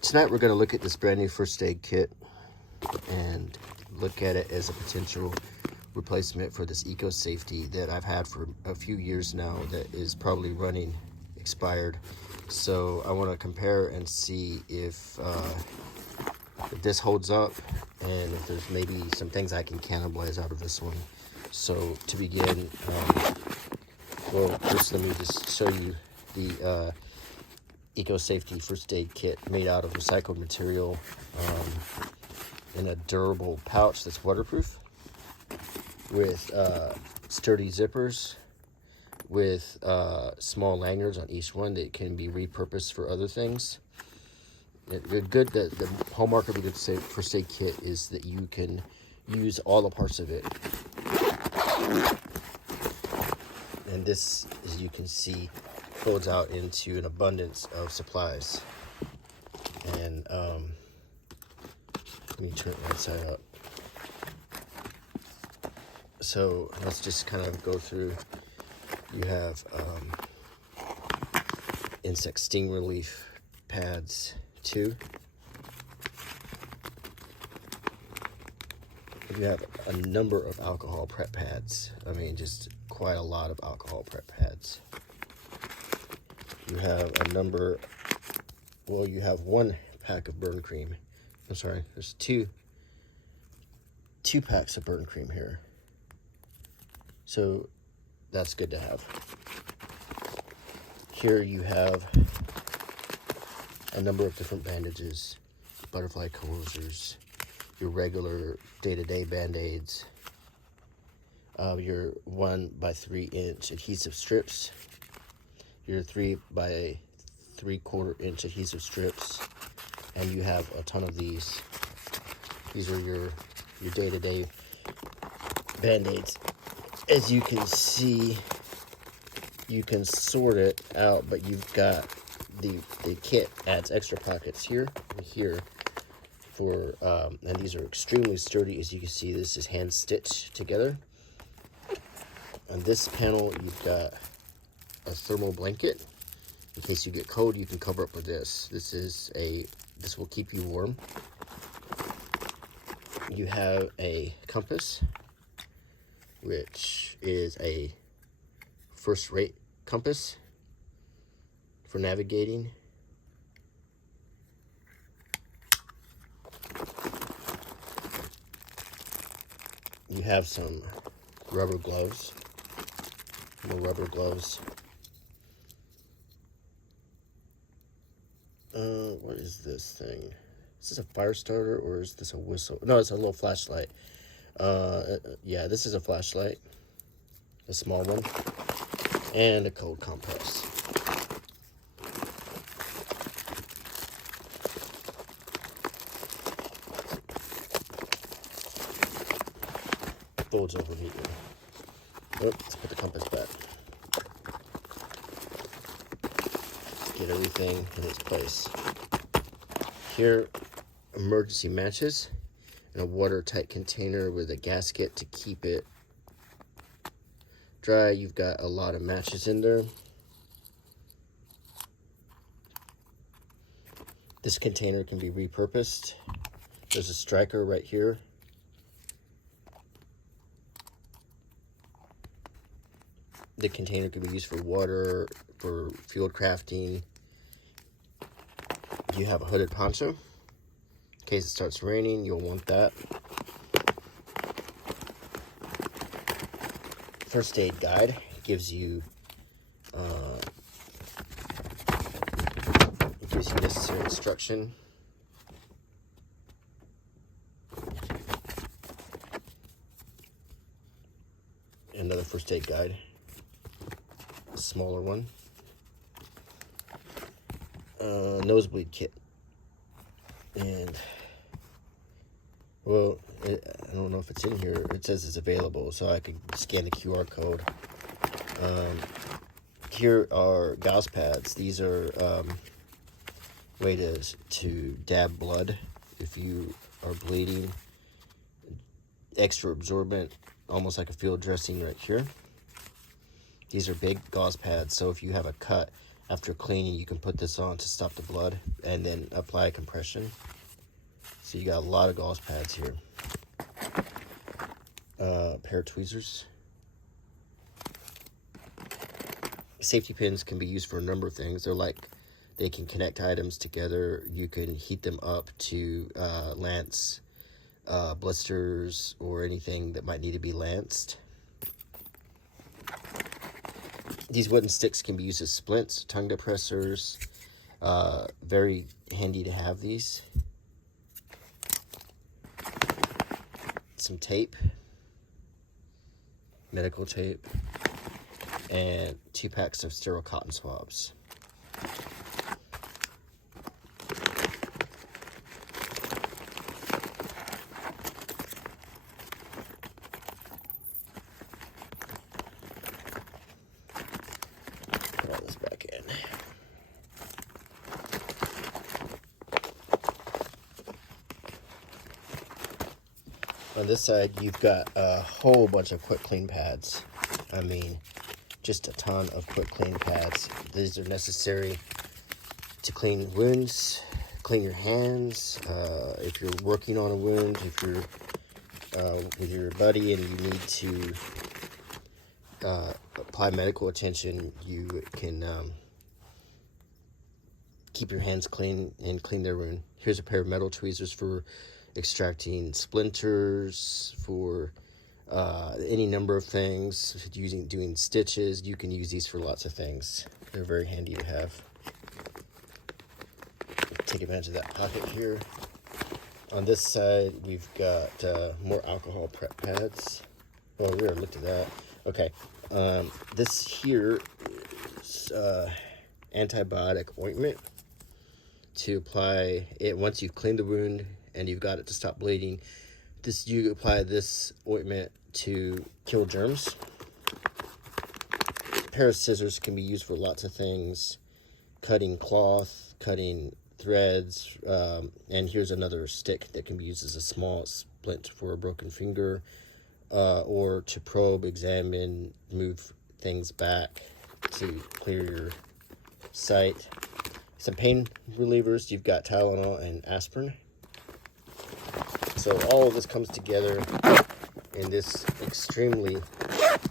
Tonight we're going to look at this brand new first aid kit and look at it as a potential replacement for this Eco Safety that I've had for a few years now that is probably running expired. So I want to compare and see if this holds up and if there's maybe some things I can cannibalize out of this one. So to begin, well, first let me just show you the Eco Safety first aid kit made out of recycled material in a durable pouch that's waterproof with sturdy zippers with small lanyards on each one that can be repurposed for other things. The hallmark of a good first aid kit is that you can use all the parts of it. And this, as you can see, folds out into an abundance of supplies. And let me turn it right side up. So let's just kind of go through. You have insect sting relief pads 2. You have a number of alcohol prep pads. I mean, just quite a lot of alcohol prep pads. You have a number, well, you have 1 pack of burn cream. I'm sorry, there's two packs of burn cream here. So that's good to have. Here you have a number of different bandages, butterfly coercers, your regular day-to-day Band-Aids, your 1 by 3 inch adhesive strips, your 3 by 3/4 inch adhesive strips, and you have a ton of these. These are your day-to-day Band-Aids. As you can see, you can sort it out, but you've got the kit adds extra pockets here and here for and these are extremely sturdy. As you can see, this is hand stitched together. On this panel, you've got a thermal blanket. In case you get cold, you can cover up with this. This will keep you warm. You have a compass, which is a first-rate compass for navigating. You have some rubber gloves, more rubber gloves. What is this thing? Is this a fire starter or is this a whistle? No, it's a little flashlight. Yeah, this is a flashlight, a small one, and a cold compress. Folds over neatly. Let's put the compass back. Get everything in its place. Here, emergency matches in a watertight container with a gasket to keep it dry. You've got a lot of matches in there. This container can be repurposed. There's a striker right here. The container could be used for water, for field crafting. You have a hooded poncho. In case it starts raining, you'll want that. First aid guide gives you necessary instruction. Another first aid guide, a smaller one. Nosebleed kit, and well, I don't know if it's in here. It says it's available, so I could scan the QR code. Here are gauze pads. These are way to dab blood if you are bleeding. Extra absorbent, almost like a field dressing right here. These are big gauze pads, so if you have a cut After cleaning, you can put this on to stop the blood and then apply compression. So you got a lot of gauze pads here. Pair of tweezers. Safety pins can be used for a number of things. They can connect items together. You can heat them up to lance blisters or anything that might need to be lanced. These wooden sticks can be used as splints, tongue depressors. Very handy to have these. Some tape, medical tape, and 2 packs of sterile cotton swabs. Put all this back in. On this side, you've got a whole bunch of quick clean pads. I mean, just a ton of quick clean pads. These are necessary to clean wounds, clean your hands. If you're working on a wound, if you're with your buddy and you need to apply medical attention, you can keep your hands clean and clean their wound. Here's a pair of metal tweezers for extracting splinters, for any number of things, doing stitches. You can use these for lots of things. They're very handy to have. Take advantage of that pocket here. On this side, we've got more alcohol prep pads. Well, we already looked at that. Okay, this here is antibiotic ointment to apply it once you've cleaned the wound and you've got it to stop bleeding. You apply this ointment to kill germs. A pair of scissors can be used for lots of things. Cutting cloth, cutting threads, and here's another stick that can be used as a small splint for a broken finger, or to probe, examine, move things back to clear your site. Some pain relievers. You've got Tylenol and aspirin. So all of this comes together in this extremely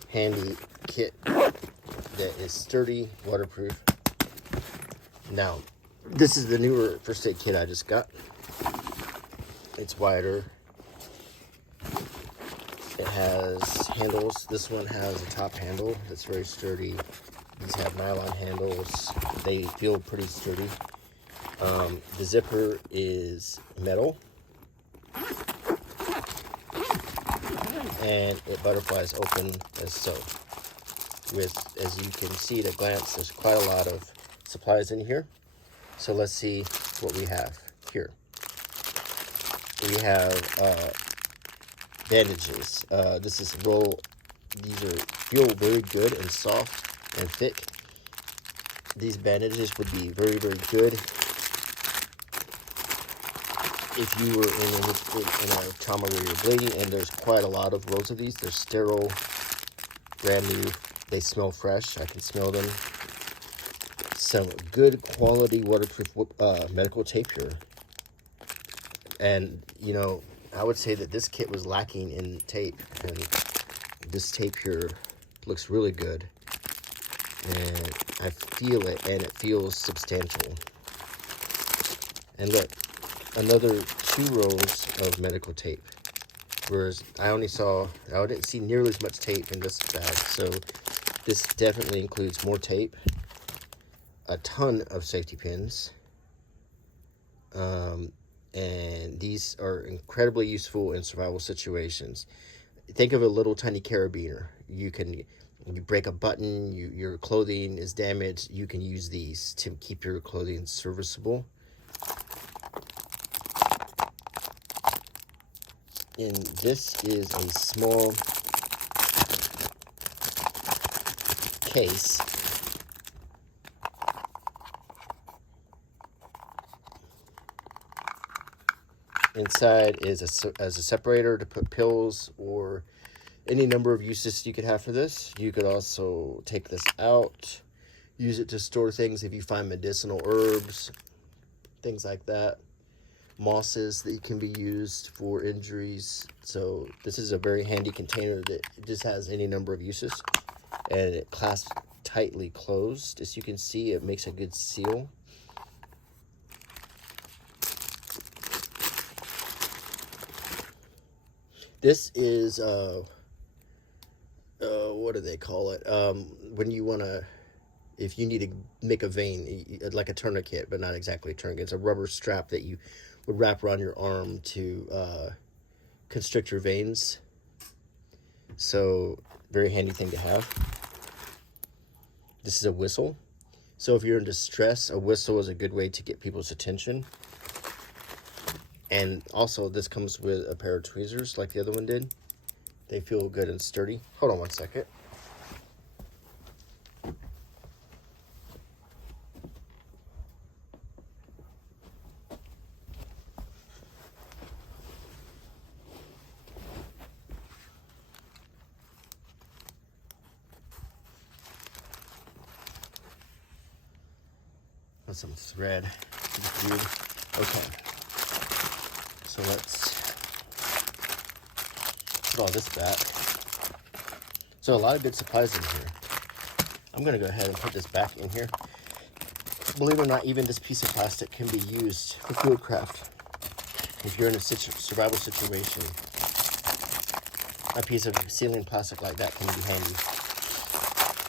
handy kit that is sturdy, waterproof. Now, this is the newer first aid kit I just got. It's wider. It has handles. This one has a top handle that's very sturdy. These have nylon handles. They feel pretty sturdy. The zipper is metal. And it butterflies open as so. As you can see at a glance, there's quite a lot of supplies in here. So let's see what we have here. We have bandages. This is roll. These feel very good and soft and thick. These bandages would be very, very good if you were in a trauma where you're bleeding, and there's quite a lot of rows of these. They're sterile, brand new. They smell fresh. I can smell them. Some good quality waterproof medical tape here. And, you know, I would say that this kit was lacking in tape. And this tape here looks really good. And I feel it, and it feels substantial. And look, another 2 rows of medical tape. Whereas I didn't see nearly as much tape in this bag. So this definitely includes more tape. A ton of safety pins. And these are incredibly useful in survival situations. Think of a little tiny carabiner. You break a button, your clothing is damaged, you can use these to keep your clothing serviceable. And this is a small case. Inside is a separator to put pills or any number of uses you could have for this. You could also take this out. Use it to store things if you find medicinal herbs, things like that. Mosses that can be used for injuries. So this is a very handy container that just has any number of uses, and it clasps tightly closed. As you can see, it makes a good seal. This is what do they call it? When you want to, if you need to make a vein, like a tourniquet, but not exactly a tourniquet. It's a rubber strap that you would wrap around your arm to constrict your veins. So very handy thing to have. This is a whistle. So if you're in distress, a whistle is a good way to get people's attention. And also this comes with a pair of tweezers like the other one did. They feel good and sturdy. Hold on one second. With some thread. Okay. So let's put all this back. So a lot of good supplies in here. I'm gonna go ahead and put this back in here. Believe it or not, even this piece of plastic can be used for fieldcraft. If you're in a survival situation, a piece of sealing plastic like that can be handy.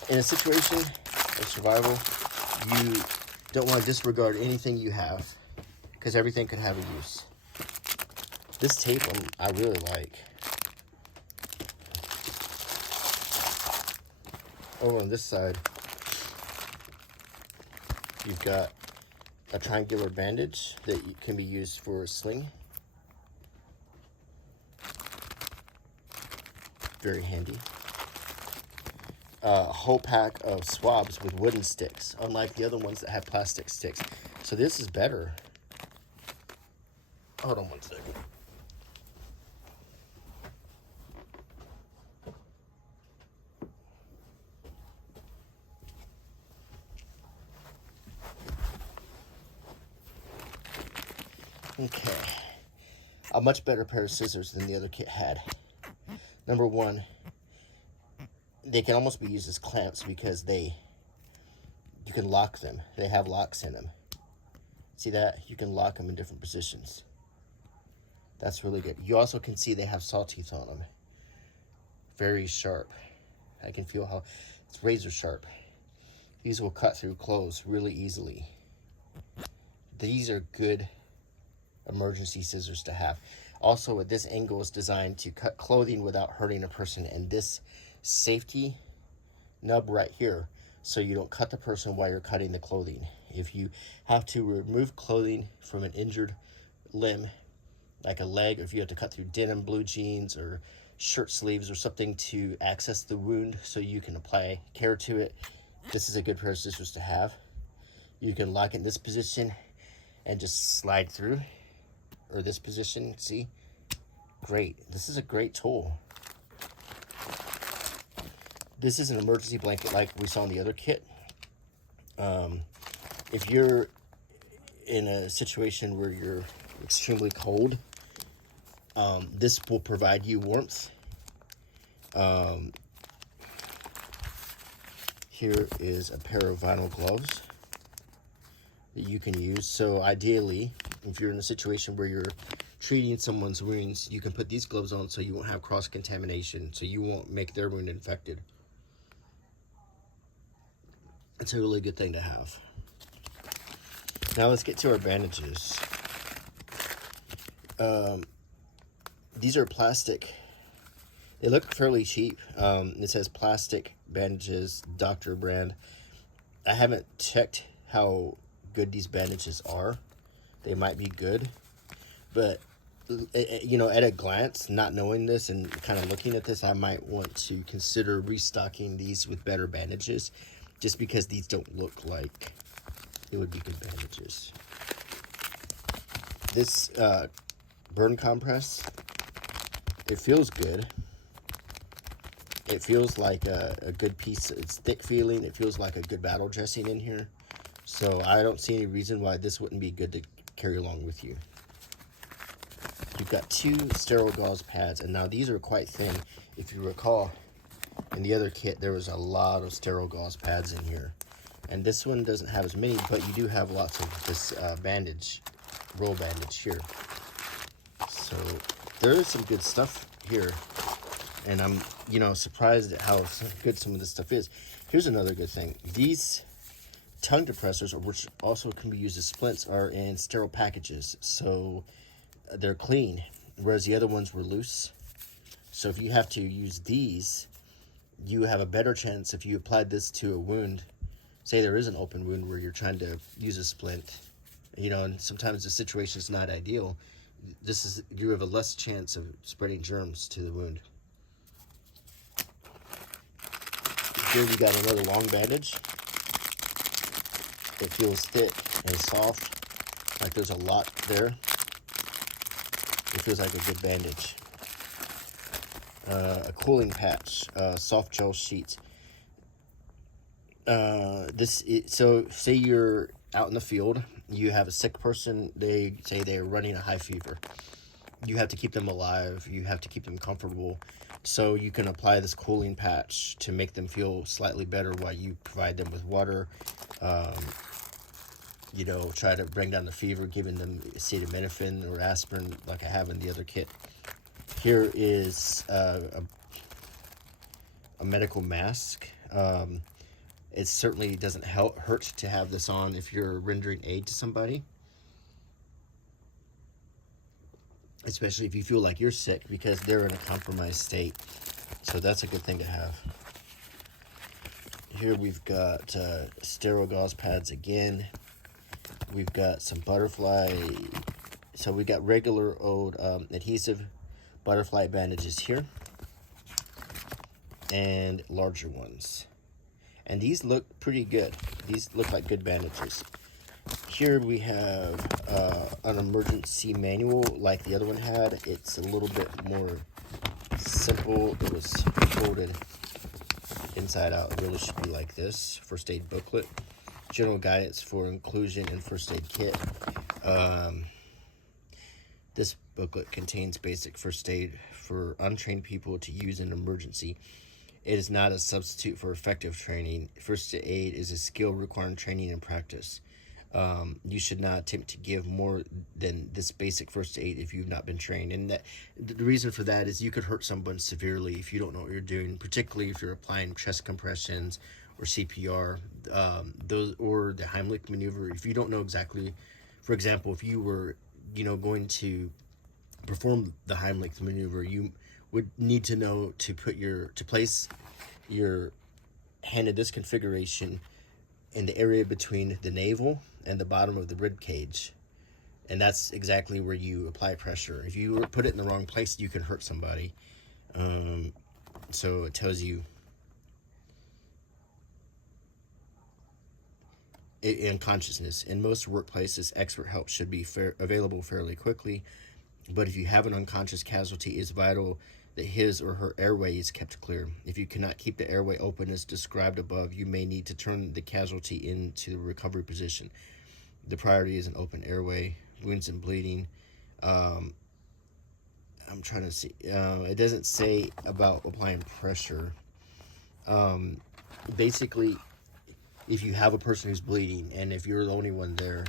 In a situation of survival, you don't want to disregard anything you have, because everything could have a use. This tape I really like. Over on this side, you've got a triangular bandage that can be used for a sling. Very handy. A whole pack of swabs with wooden sticks, unlike the other ones that have plastic sticks. So this is better. Hold on one second. Okay. A much better pair of scissors than the other kit had. Number one, they can almost be used as clamps because you can lock them. They have locks in them. See that? You can lock them in different positions. That's really good. You also can see they have saw teeth on them. Very sharp. I can feel how it's razor sharp. These will cut through clothes really easily. These are good emergency scissors to have. Also, this angle is designed to cut clothing without hurting a person, and this safety nub right here, so you don't cut the person while you're cutting the clothing. If you have to remove clothing from an injured limb, like a leg, or if you have to cut through denim, blue jeans, or shirt sleeves or something to access the wound so you can apply care to it, this is a good pair of scissors to have. You can lock it in this position and just slide through, or this position, see? Great. This is a great tool. This is an emergency blanket like we saw in the other kit. If you're in a situation where you're extremely cold, this will provide you warmth. Here is a pair of vinyl gloves that you can use. So ideally, if you're in a situation where you're treating someone's wounds, you can put these gloves on so you won't have cross-contamination, so you won't make their wound infected. It's a really good thing to have. Now let's get to our bandages. These are plastic. They look fairly cheap. It says plastic bandages, Dr. brand. I haven't checked how good these bandages are. They might be good, but you know, at a glance, not knowing this and kind of looking at this, I might want to consider restocking these with better bandages, just because these don't look like it would be good bandages. This burn compress, it feels good. It feels like a good piece. It's thick feeling. It feels like a good battle dressing in here. So I don't see any reason why this wouldn't be good to carry along with you. You've got 2 sterile gauze pads, and now these are quite thin. If you recall, in the other kit, there was a lot of sterile gauze pads in here. And this one doesn't have as many, but you do have lots of this roll bandage here. So there is some good stuff here. And I'm, surprised at how good some of this stuff is. Here's another good thing. These tongue depressors, which also can be used as splints, are in sterile packages. So they're clean, whereas the other ones were loose. So if you have to use these, you have a better chance if you applied this to a wound. Say there is an open wound where you're trying to use a splint, and sometimes the situation is not ideal. You have a less chance of spreading germs to the wound. Here we got another long bandage. It feels thick and soft, like there's a lot there. It feels like a good bandage. A cooling patch, soft gel sheet. So say you're out in the field, you have a sick person, they say they're running a high fever. You have to keep them alive, you have to keep them comfortable. So you can apply this cooling patch to make them feel slightly better while you provide them with water. Try to bring down the fever, giving them acetaminophen or aspirin like I have in the other kit. Here is a medical mask. It certainly doesn't hurt to have this on if you're rendering aid to somebody, especially if you feel like you're sick, because they're in a compromised state. So that's a good thing to have. Here we've got sterile gauze pads again. We've got some butterfly. So we got regular old adhesive butterfly bandages here, and larger ones. And these look pretty good. These look like good bandages. Here we have an emergency manual like the other one had. It's a little bit more simple. It was folded inside out. It really should be like this. First aid booklet. General guidance for inclusion in first aid kit. This booklet contains basic first aid for untrained people to use in emergency. It is not a substitute for effective training. First aid is a skill requiring training and practice. You should not attempt to give more than this basic first aid if you've not been trained. And the reason for that is you could hurt someone severely if you don't know what you're doing, particularly if you're applying chest compressions or CPR, those, or the Heimlich maneuver. If you don't know exactly, for example, if you were, going to perform the Heimlich maneuver, you would need to know to place your hand in this configuration in the area between the navel and the bottom of the rib cage. And that's exactly where you apply pressure. If you put it in the wrong place, you can hurt somebody. So it tells you in consciousness. In most workplaces, expert help should be available fairly quickly. But if you have an unconscious casualty, it's vital that his or her airway is kept clear. If you cannot keep the airway open as described above, you may need to turn the casualty into the recovery position. The priority is an open airway, wounds and bleeding. I'm trying to see. It doesn't say about applying pressure. Basically, if you have a person who's bleeding, and if you're the only one there,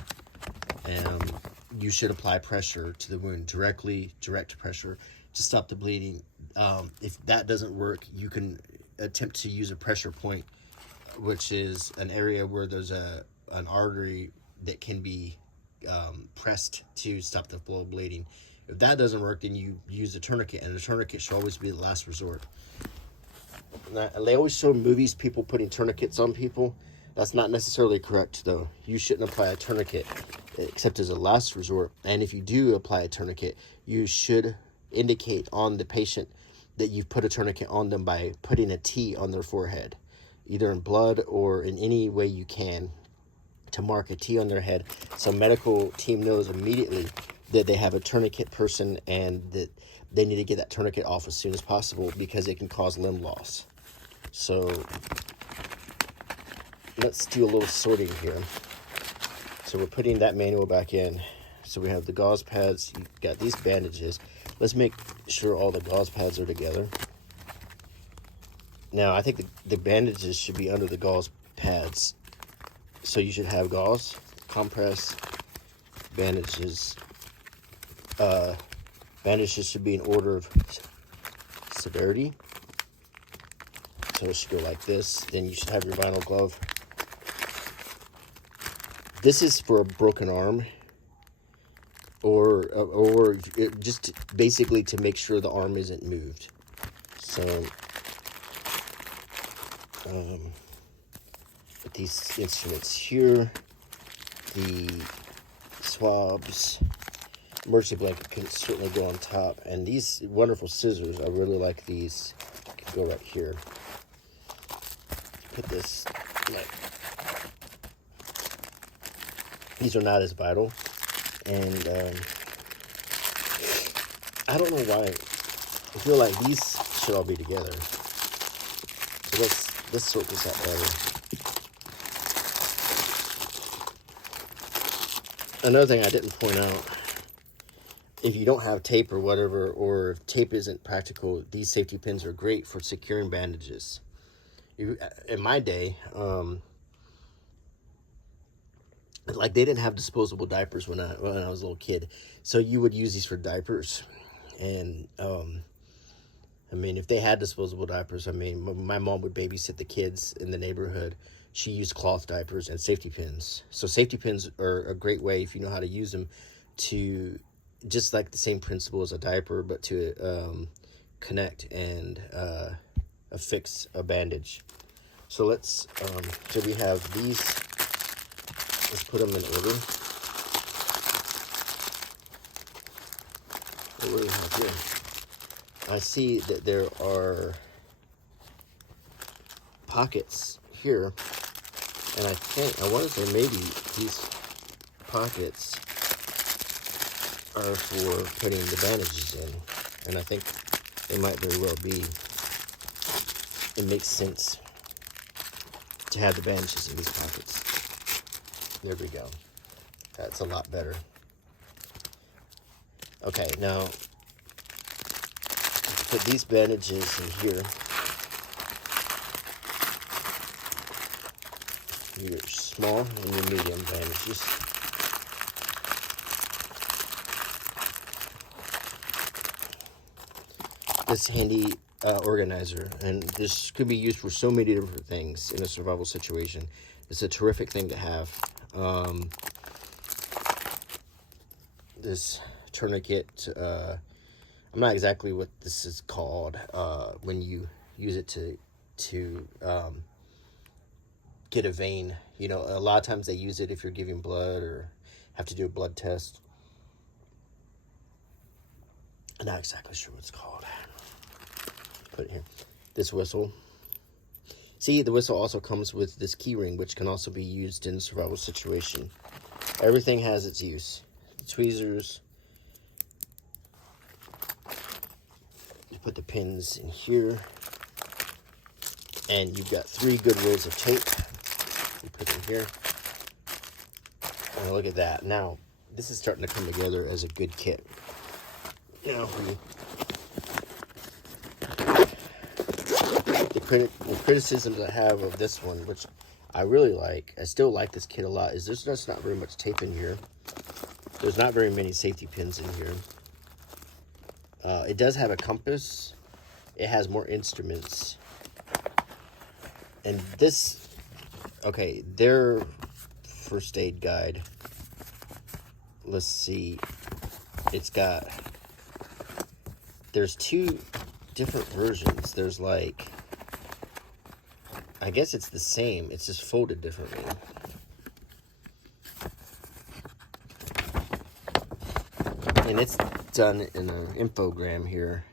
you should apply pressure to the wound, direct pressure to stop the bleeding. If that doesn't work, you can attempt to use a pressure point, which is an area where there's an artery that can be pressed to stop the flow of bleeding. If that doesn't work, then you use a tourniquet, and a tourniquet should always be the last resort. They always show in movies people putting tourniquets on people. That's not necessarily correct, though. You shouldn't apply a tourniquet except as a last resort. And if you do apply a tourniquet, you should indicate on the patient that you've put a tourniquet on them by putting a T on their forehead, either in blood or in any way you can, to mark a T on their head, so medical team knows immediately that they have a tourniquet person and that they need to get that tourniquet off as soon as possible, because it can cause limb loss. So let's do a little sorting here. So we're putting that manual back in. So we have the gauze pads. You got these bandages. Let's make sure all the gauze pads are together. Now, I think the bandages should be under the gauze pads. So you should have gauze, compress, bandages. Bandages should be in order of severity. So it should go like this. Then you should have your vinyl glove. This is for a broken arm, or just basically to make sure the arm isn't moved. So with these instruments here, the swabs, emergency blanket can certainly go on top, and these wonderful scissors, I really like these. Can go right here. Put this like. These are not as vital, and I don't know why. I feel like these should all be together. So let's sort this out better. Another thing I didn't point out, if you don't have tape or whatever, or if tape isn't practical, these safety pins are great for securing bandages. In my day, like they didn't have disposable diapers when I was a little kid, so you would use these for diapers. And I mean, if they had disposable diapers, I mean, my mom would babysit the kids in the neighborhood. She used cloth diapers and safety pins. So safety pins are a great way, if you know how to use them, to just like the same principle as a diaper, but to connect and affix a bandage. So let's so we have these. Let's put them in order. What do we have here? I see that there are pockets here, and I want to say maybe these pockets are for putting the bandages in, and I think they might very well be. It makes sense to have the bandages in these pockets. There we go. That's a lot better. Okay, now put these bandages in here. Your small and your medium bandages. This handy organizer, and this could be used for so many different things in a survival situation. It's a terrific thing to have. This tourniquet, I'm not exactly what this is called when you use it to get a vein. You know, a lot of times they use it if you're giving blood or have to do a blood test. I'm not exactly sure what it's called. Put it here. This whistle. See, the whistle also comes with this key ring, which can also be used in a survival situation. Everything has its use. The tweezers. You put the pins in here. And you've got 3 good rolls of tape. You put it in here. And look at that. Now, this is starting to come together as a good kit. Now, the criticisms I have of this one, which I really like, I still like this kit a lot, is there's just not very much tape in here. There's not very many safety pins in here. It does have a compass. It has more instruments. And this, okay, their first aid guide, let's see, there's 2 different versions. There's like, I guess it's the same, it's just folded differently. And it's done in an infogram here.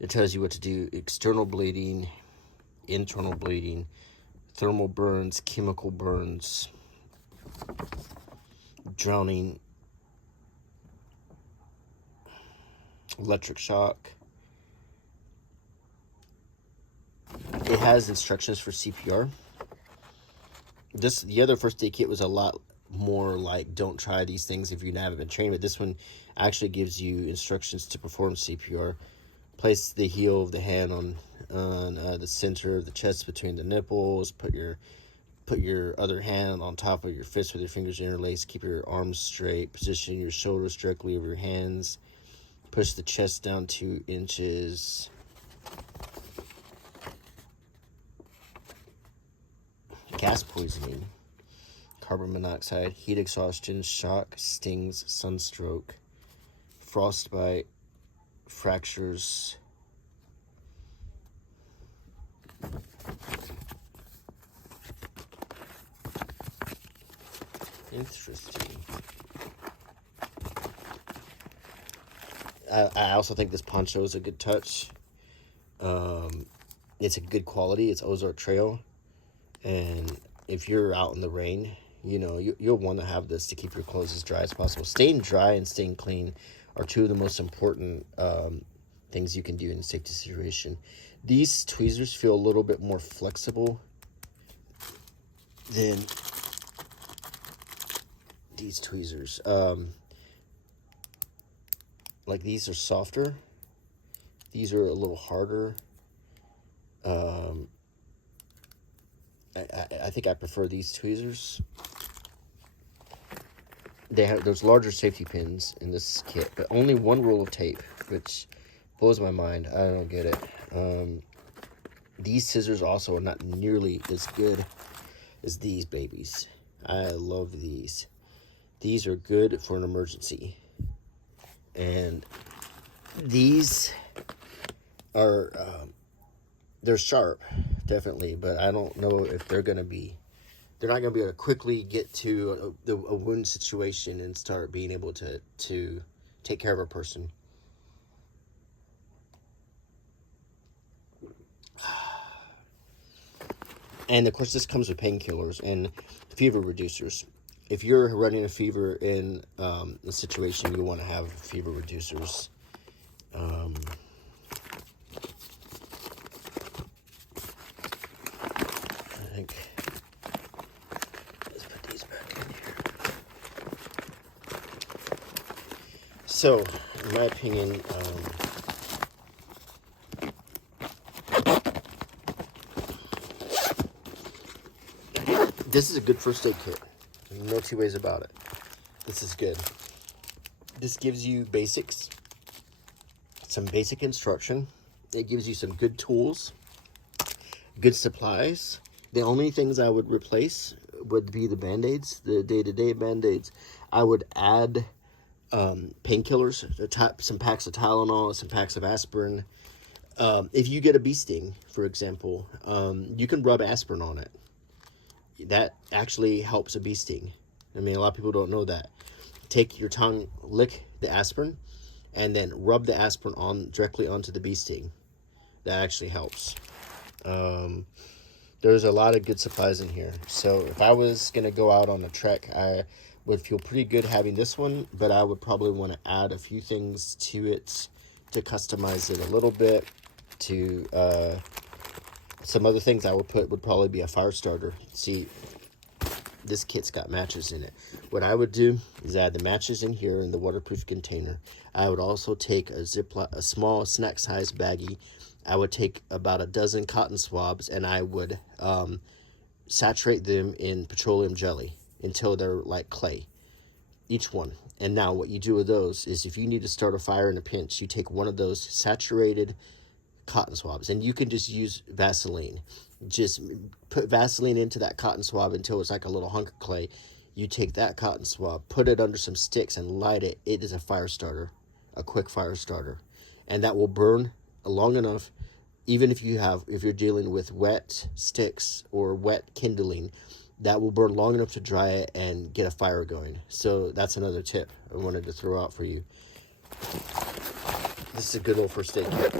It tells you what to do: external bleeding, internal bleeding, thermal burns, chemical burns, drowning, electric shock, it has instructions for CPR. The other first aid kit was a lot more like, don't try these things if you haven't been trained, but this one actually gives you instructions to perform CPR. Place the heel of the hand on the center of the chest between the nipples. Put your other hand on top of your fist with your fingers interlaced. Keep your arms straight. Position your shoulders directly over your hands. Push the chest down 2 inches. Gas poisoning, carbon monoxide, heat exhaustion, shock, stings, sunstroke, frostbite, fractures. Interesting. I also think this poncho is a good touch. It's a good quality. It's Ozark Trail. And if you're out in the rain, you know, you'll want to have this to keep your clothes as dry as possible. Staying dry and staying clean are two of the most important things you can do in a safety situation. These tweezers feel a little bit more flexible than these tweezers. Like, these are softer. These are a little harder. I think I prefer these tweezers. There's larger safety pins in this kit, but only one roll of tape, which blows my mind. I don't get it. These scissors also are not nearly as good as these babies. I love these. These are good for an emergency. And these are, they're sharp, definitely, but I don't know if they're not going to be able to quickly get to a wound situation and start being able to take care of a person. And of course, this comes with painkillers and fever reducers. If you're running a fever in a situation, you want to have fever reducers. I think, let's put these back in here. So, in my opinion, this is a good first aid kit. No two ways about it. This is good. This gives you basics, some basic instruction. It gives you some good tools, good supplies. The only things I would replace would be the Band-Aids, the day-to-day Band-Aids. I would add painkillers, some packs of Tylenol, some packs of aspirin. If you get a bee sting, for example, you can rub aspirin on it. That actually helps a bee sting. I mean, a lot of people don't know that. Take your tongue, lick the aspirin, and then rub the aspirin directly onto the bee sting. That actually helps. There's a lot of good supplies in here. So if I was going to go out on a trek, I would feel pretty good having this one, but I would probably want to add a few things to it to customize it a little bit. Some other things I would put would probably be a fire starter. See, this kit's got matches in it. What I would do is add the matches in here in the waterproof container. I would also take a small snack-sized baggie. I would take about a dozen cotton swabs, and I would saturate them in petroleum jelly until they're like clay, each one. And now what you do with those is, if you need to start a fire in a pinch, you take one of those saturated cotton swabs, and you can just use Vaseline. Just put Vaseline into that cotton swab until it's like a little hunk of clay. You take that cotton swab, put it under some sticks, and light it. It is a fire starter, a quick fire starter, and that will burn long enough. Even if you're dealing with wet sticks or wet kindling, that will burn long enough to dry it and get a fire going. So that's another tip I wanted to throw out for you. This is a good old first aid kit.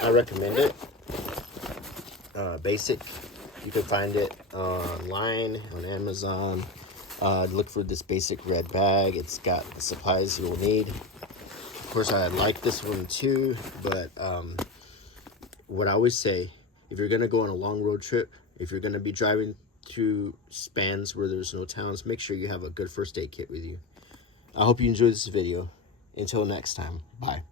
I recommend it. Basic. You can find it online on Amazon. Look for this basic red bag. It's got the supplies you'll need. Of course, I like this one too, but what I always say, if you're going to go on a long road trip, if you're going to be driving through spans where there's no towns, make sure you have a good first aid kit with you. I hope you enjoyed this video. Until next time, bye.